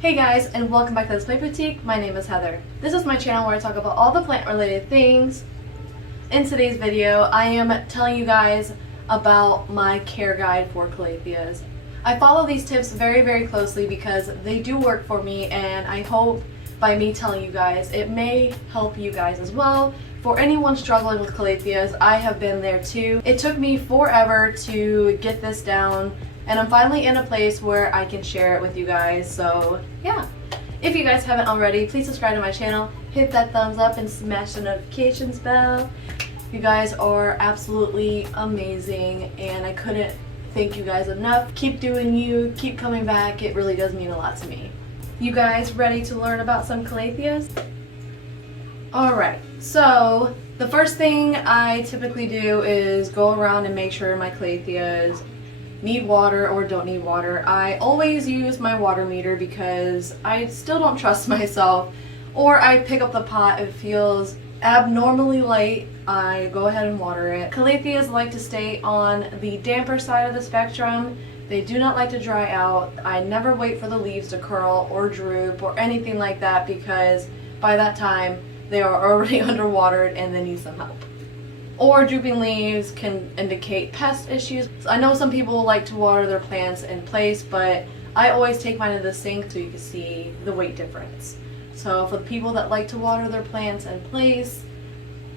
Hey guys, and welcome back to this Play Boutique. My name is Heather. This is my channel where I talk about all the plant related things. In today's video, I am telling you guys about my care guide for Calatheas. I follow these tips very closely because they do work for me, and I hope by me telling you guys it may help you guys as well. For anyone struggling with Calatheas, I have been there too. It took me forever to get this down, and I'm finally in a place where I can share it with you guys. So yeah, if you guys haven't already, please subscribe to my channel, hit that thumbs up and smash the notifications bell. You guys are absolutely amazing, and I couldn't thank you guys enough. Keep doing you, keep coming back. It really does mean a lot to me. You guys ready to learn about some Calatheas? Alright, so the first thing I typically do is go around and make sure my Calatheas need water or don't need water. I always use my water meter because I still don't trust myself, or I pick up the pot if it feels abnormally light. I go ahead and water it. Calatheas like to stay on the damper side of the spectrum. They do not like to dry out. I never wait for the leaves to curl or droop or anything like that, because by that time they are already underwatered and they need some help. Or drooping leaves can indicate pest issues. I know some people like to water their plants in place, but I always take mine to the sink so you can see the weight difference. So for the people that like to water their plants in place,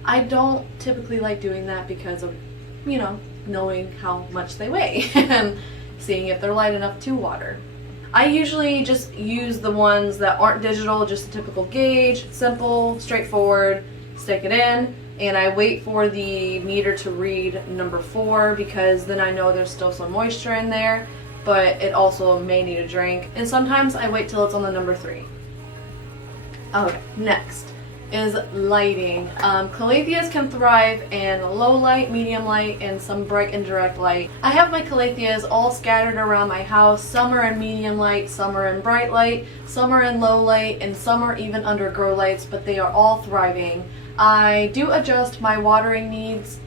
I don't typically like doing that because of, you know, knowing how much they weigh and seeing if they're light enough to water. I usually just use the ones that aren't digital, just a typical gauge, simple, straightforward, stick it in, and I wait for the meter to read number 4, because then I know there's still some moisture in there, but it also may need a drink. And sometimes I wait till it's on the number 3. Okay, next is lighting. Calatheas can thrive in low light, medium light, and some bright indirect light. I have my Calatheas all scattered around my house. Some are in medium light, some are in bright light, some are in low light, and some are even under grow lights, but they are all thriving. I do adjust my watering needs.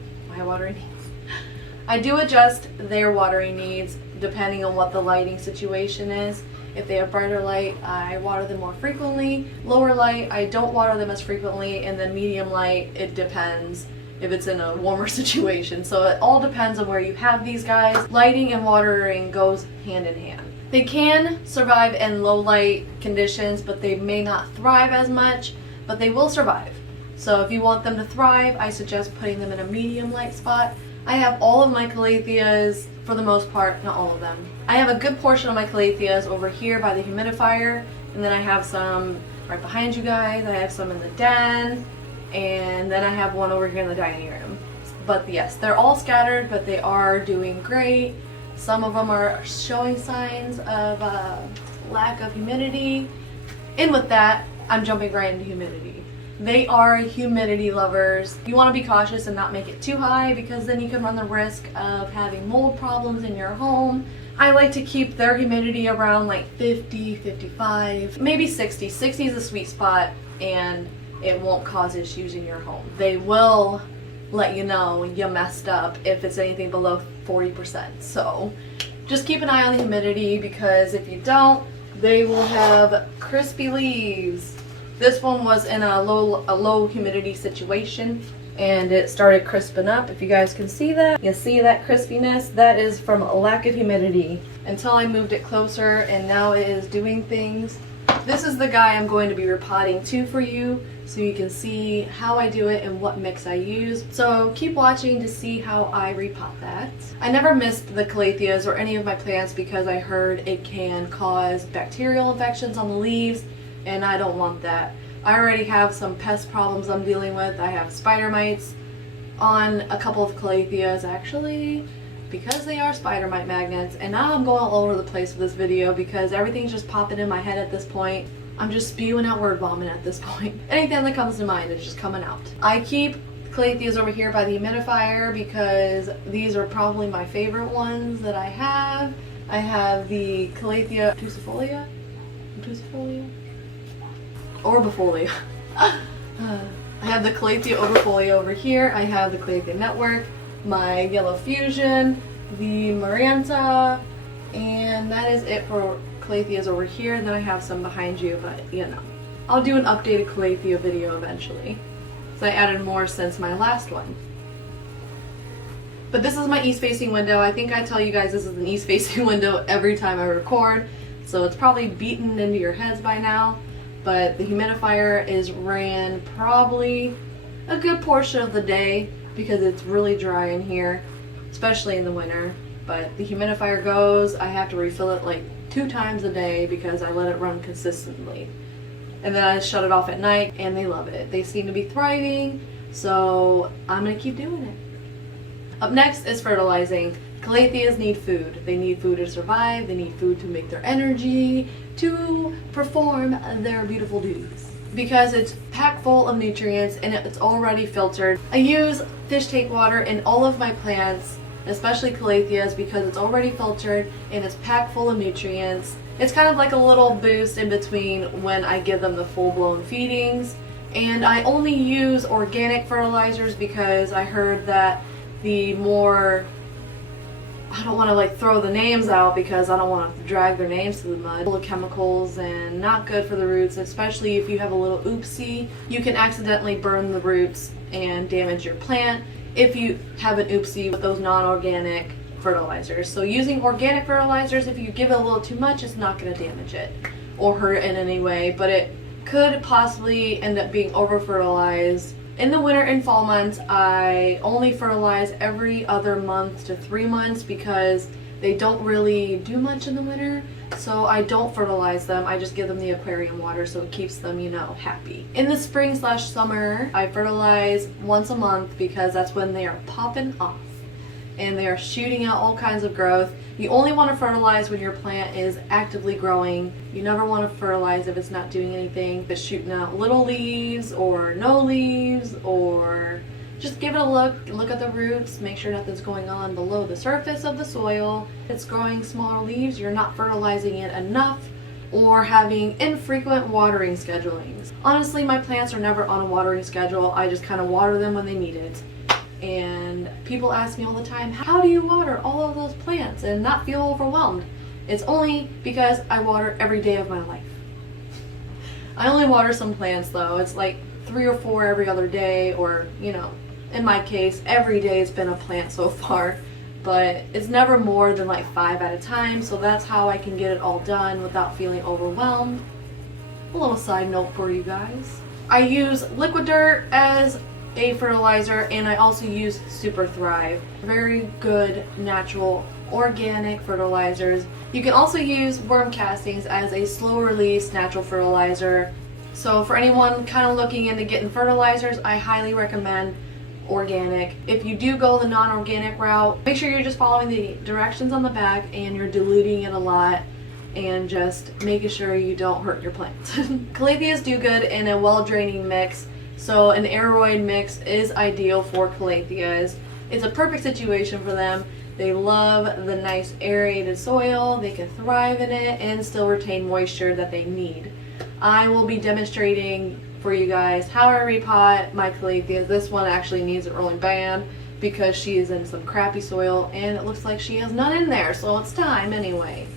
I do adjust their watering needs depending on what the lighting situation is. If they have brighter light, I water them more frequently. Lower light, I don't water them as frequently. And then medium light, it depends if it's in a warmer situation. So it all depends on where you have these guys. Lighting and watering goes hand in hand. They can survive in low light conditions, but they may not thrive as much, but they will survive. So if you want them to thrive, I suggest putting them in a medium light spot. I have all of my Calatheas, for the most part, not all of them. I have a good portion of my Calatheas over here by the humidifier, and then I have some right behind you guys. I have some in the den, and then I have one over here in the dining room. But yes, they're all scattered, but they are doing great. Some of them are showing signs of lack of humidity, and with that, I'm jumping right into humidity. They are humidity lovers. You want to be cautious and not make it too high, because then you can run the risk of having mold problems in your home. I like to keep their humidity around like 50, 55, maybe 60. 60 is a sweet spot, and it won't cause issues in your home. They will let you know you messed up if it's anything below 40%. So just keep an eye on the humidity, because if you don't, they will have crispy leaves. This one was in a low humidity situation, and it started crisping up. If you guys can see that, you see that crispiness? That is from a lack of humidity. Until I moved it closer, and now it is doing things. This is the guy I'm going to be repotting to for you, so you can see how I do it and what mix I use. So keep watching to see how I repot that. I never missed the Calatheas or any of my plants because I heard it can cause bacterial infections on the leaves, and I don't want that. I already have some pest problems I'm dealing with. I have spider mites on a couple of Calatheas actually, because they are spider mite magnets. And now I'm going all over the place with this video because everything's just popping in my head at this point. I'm just spewing out word vomit at this point. Anything that comes to mind is just coming out. I keep Calatheas over here by the humidifier because these are probably my favorite ones that I have. I have the Calathea tussifolia? Orbifolia. I have the Calathea orbifolia over here. I have the Calathea network, my yellow fusion, the Maranta, and that is it for Calatheas over here, and then I have some behind you, but you know. I'll do an updated Calathea video eventually. So I added more since my last one. But this is my east-facing window. I think I tell you guys this is an east-facing window every time I record, so it's probably beaten into your heads by now. But the humidifier is ran probably a good portion of the day because it's really dry in here, especially in the winter. But the humidifier goes, I have to refill it like 2 times a day because I let it run consistently. And then I shut it off at night, and they love it. They seem to be thriving, so I'm gonna keep doing it. Up next is fertilizing. Calatheas need food. They need food to survive, they need food to make their energy, to perform their beautiful duties. Because it's packed full of nutrients and it's already filtered. I use fish tank water in all of my plants, especially Calatheas, because it's already filtered and it's packed full of nutrients. It's kind of like a little boost in between when I give them the full-blown feedings. And I only use organic fertilizers because I heard that the more, I don't want to like throw the names out because I don't want to drag their names to the mud, full of chemicals and not good for the roots, especially if you have a little oopsie. You can accidentally burn the roots and damage your plant if you have an oopsie with those non-organic fertilizers. So using organic fertilizers, if you give it a little too much, it's not going to damage it or hurt it in any way, but it could possibly end up being over-fertilized. In the winter and fall months, I only fertilize every other month to 3 months because they don't really do much in the winter. So I don't fertilize them, I just give them the aquarium water so it keeps them, you know, happy. In the spring/summer, I fertilize once a month because that's when they are popping off and they are shooting out all kinds of growth. You only want to fertilize when your plant is actively growing. You never want to fertilize if it's not doing anything, if it's shooting out little leaves or no leaves, or just give it a look at the roots, make sure nothing's going on below the surface of the soil. If it's growing smaller leaves, you're not fertilizing it enough or having infrequent watering schedulings. Honestly, my plants are never on a watering schedule. I just kind of water them when they need it. And people ask me all the time, how do you water all of those plants and not feel overwhelmed? It's only because I water every day of my life. I only water some plants though. It's like 3 or 4 every other day, or you know, in my case, every day it's been a plant so far, but it's never more than like 5 at a time, so that's how I can get it all done without feeling overwhelmed. A little side note for you guys. I use liquid dirt as a fertilizer, and I also use Super Thrive. Very good, natural, organic fertilizers. You can also use worm castings as a slow release natural fertilizer. So for anyone kind of looking into getting fertilizers, I highly recommend organic. If you do go the non-organic route, make sure you're just following the directions on the back and you're diluting it a lot and just making sure you don't hurt your plants. Calatheas do good in a well-draining mix. So an aeroid mix is ideal for Calatheas. It's a perfect situation for them. They love the nice aerated soil, they can thrive in it and still retain moisture that they need. I will be demonstrating for you guys how I repot my Calatheas. This one actually needs it really bad because she is in some crappy soil and it looks like she has none in there, so it's time anyway.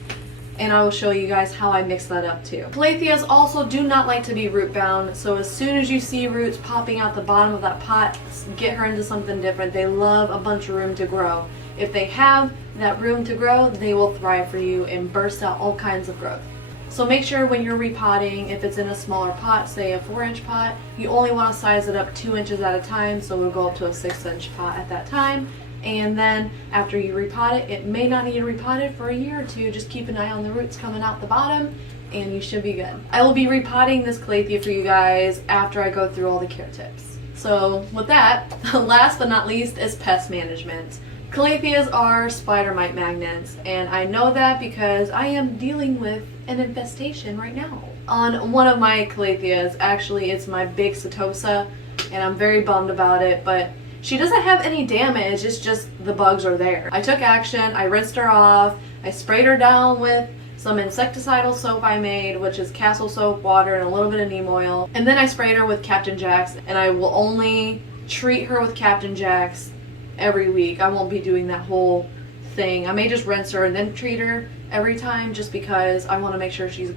And I will show you guys how I mix that up too. Calatheas also do not like to be root bound, so as soon as you see roots popping out the bottom of that pot, get her into something different. They love a bunch of room to grow. If they have that room to grow, they will thrive for you and burst out all kinds of growth. So make sure when you're repotting, if it's in a smaller pot, say a 4-inch pot, you only want to size it up 2 inches at a time, so we'll go up to a 6-inch pot at that time. And then after you repot it, it may not need repotted for a year or 2. Just keep an eye on the roots coming out the bottom and you should be good. I will be repotting this Calathea for you guys after I go through all the care tips. So with that, last but not least is pest management. Calatheas are spider mite magnets, and I know that because I am dealing with an infestation right now on one of my Calatheas. Actually, it's my big Setosa, and I'm very bummed about it, but she doesn't have any damage, it's just the bugs are there. I took action, I rinsed her off, I sprayed her down with some insecticidal soap I made, which is castle soap, water, and a little bit of neem oil. And then I sprayed her with Captain Jack's, and I will only treat her with Captain Jack's every week. I won't be doing that whole thing. I may just rinse her and then treat her every time, just because I want to make sure she's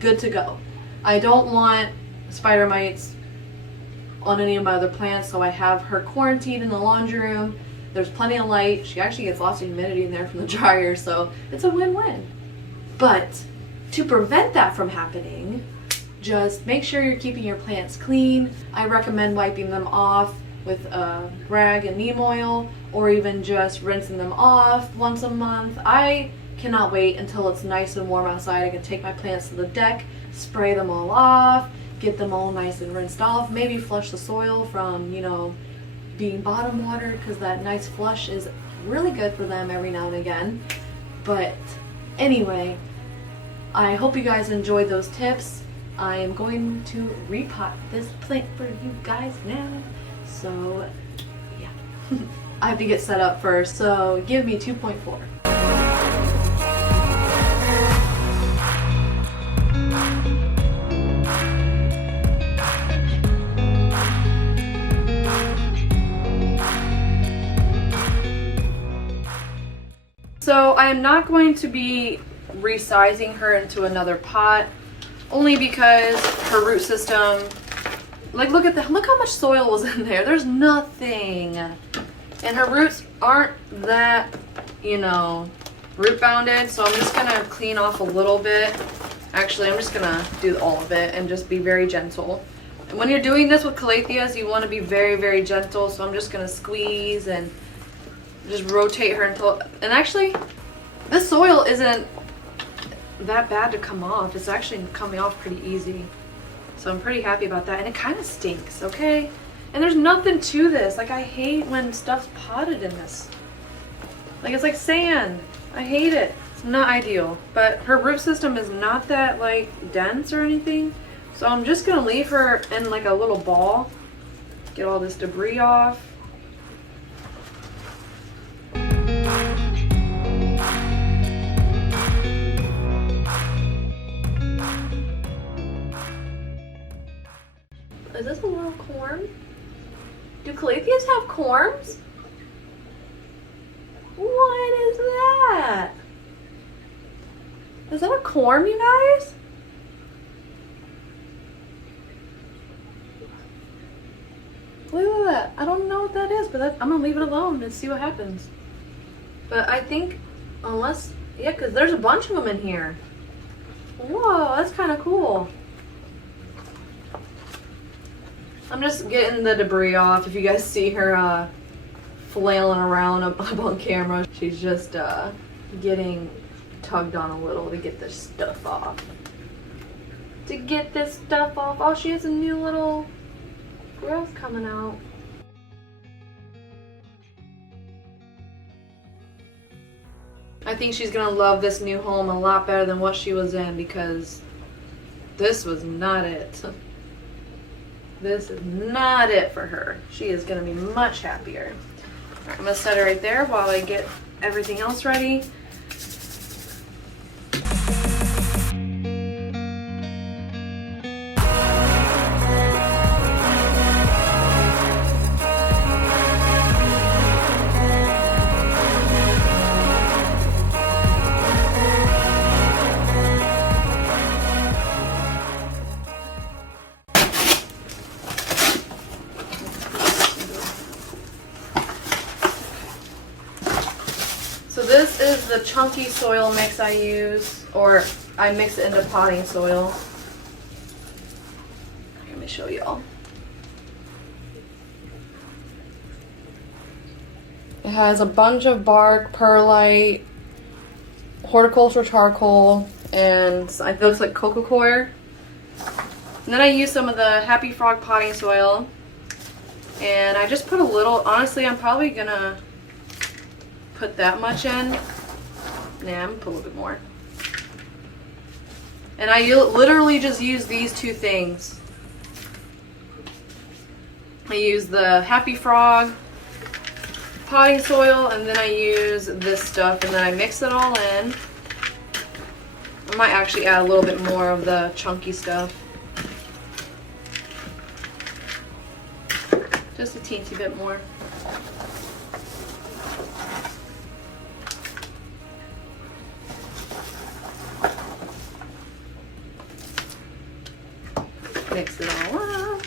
good to go. I don't want spider mites on any of my other plants, so I have her quarantined in the laundry room. There's plenty of light. She actually gets lots of humidity in there from the dryer, so it's a win-win. But to prevent that from happening, just make sure you're keeping your plants clean. I recommend wiping them off with a rag and neem oil, or even just rinsing them off once a month. I cannot wait until it's nice and warm outside. I can take my plants to the deck, spray them all off, get them all nice and rinsed off, maybe flush the soil from, you know, being bottom watered, because that nice flush is really good for them every now and again. But anyway, I hope you guys enjoyed those tips. I am going to repot this plant for you guys now. So yeah, I have to get set up first, so give me 2.4. So I am not going to be resizing her into another pot, only because her root system, like look how much soil was in there. There's nothing. And her roots aren't that, you know, root bounded, so I'm just gonna clean off a little bit. Actually, I'm just gonna do all of it and just be very gentle. And when you're doing this with Calatheas, you want to be very, very gentle, so I'm just gonna squeeze and just rotate her until, and actually this soil isn't that bad to come off. It's actually coming off pretty easy, so I'm pretty happy about that. And it kind of stinks, okay? And there's nothing to this. Like, I hate when stuff's potted in this. Like, it's like sand. I hate it. It's not ideal, but her root system is not that like dense or anything, so I'm just gonna leave her in like a little ball, get all this debris off. Is this a little corm? Do Calatheas have corms? What is that? Is that a corm, you guys? Look at that. I don't know what that is, but I'm gonna leave it alone and see what happens. But I think, unless, yeah, because there's a bunch of them in here. Whoa, that's kind of cool. I'm just getting the debris off. If you guys see her flailing around up on camera, she's just getting tugged on a little to get this stuff off. Oh, she has a new little growth coming out. I think she's gonna love this new home a lot better than what she was in, because this was not it. This is not it for her. She is gonna be much happier. All right, I'm gonna set her right there while I get everything else ready. So this is the chunky soil mix I use, or I mix it into potting soil. Let me show y'all. It has a bunch of bark, perlite, horticultural charcoal, and it looks like coco coir. And then I use some of the Happy Frog potting soil, and I just put a little. Honestly, I'm probably gonna put that much in. Nah, I'm gonna put a little bit more. And I literally just use these two things. I use the Happy Frog potting soil, and then I use this stuff, and then I mix it all in. I might actually add a little bit more of the chunky stuff. Just a teensy bit more. mix it all up.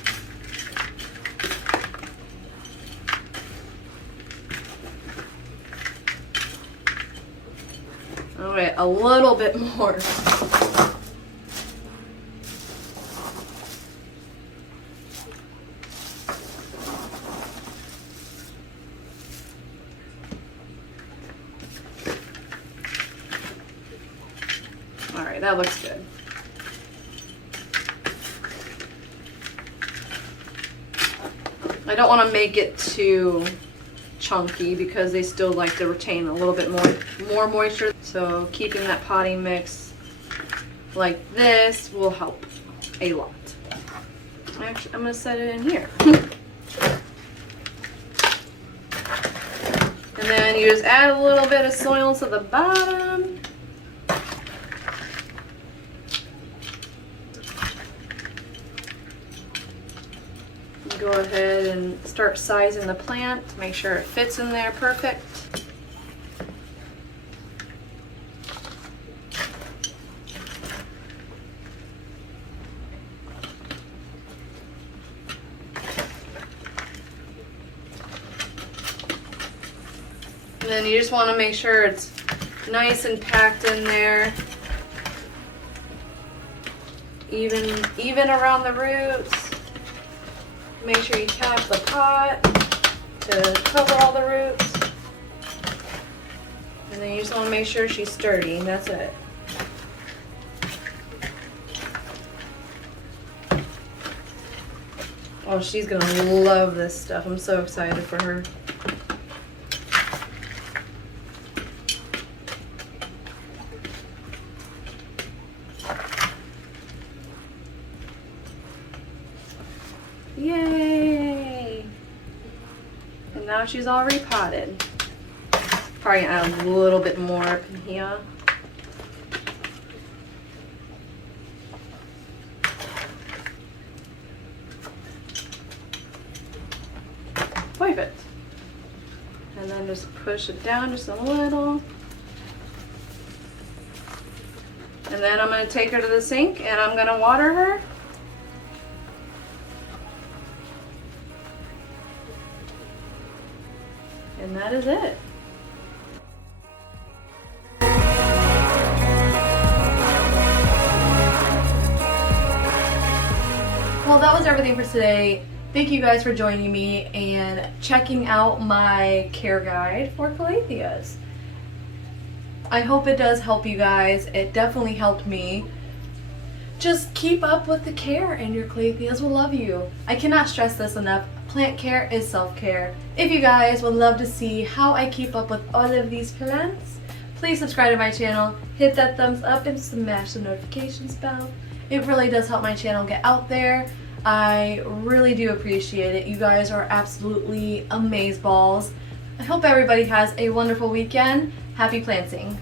Alright, a little bit more. Alright, that looks good. I don't want to make it too chunky because they still like to retain a little bit more moisture. So keeping that potting mix like this will help a lot. Actually, I'm going to set it in here. And then you just add a little bit of soil to the bottom. Go ahead and start sizing the plant to make sure it fits in there perfect. And then you just want to make sure it's nice and packed in there, even around the roots. Make sure you tap the pot to cover all the roots. And then you just want to make sure she's sturdy, and that's it. Oh, she's gonna love this stuff. I'm so excited for her. Yay! And now she's all repotted. Probably add a little bit more up in here. Perfect. And then just push it down just a little. And then I'm going to take her to the sink and I'm going to water her. And that is it. Well, that was everything for today. Thank you guys for joining me and checking out my care guide for Calatheas. I hope it does help you guys. It definitely helped me. Just keep up with the care and your Calatheas will love you. I cannot stress this enough. Plant care is self-care. If you guys would love to see how I keep up with all of these plants, please subscribe to my channel, hit that thumbs up, and smash the notifications bell. It really does help my channel get out there. I really do appreciate it. You guys are absolutely amazeballs. I hope everybody has a wonderful weekend. Happy planting.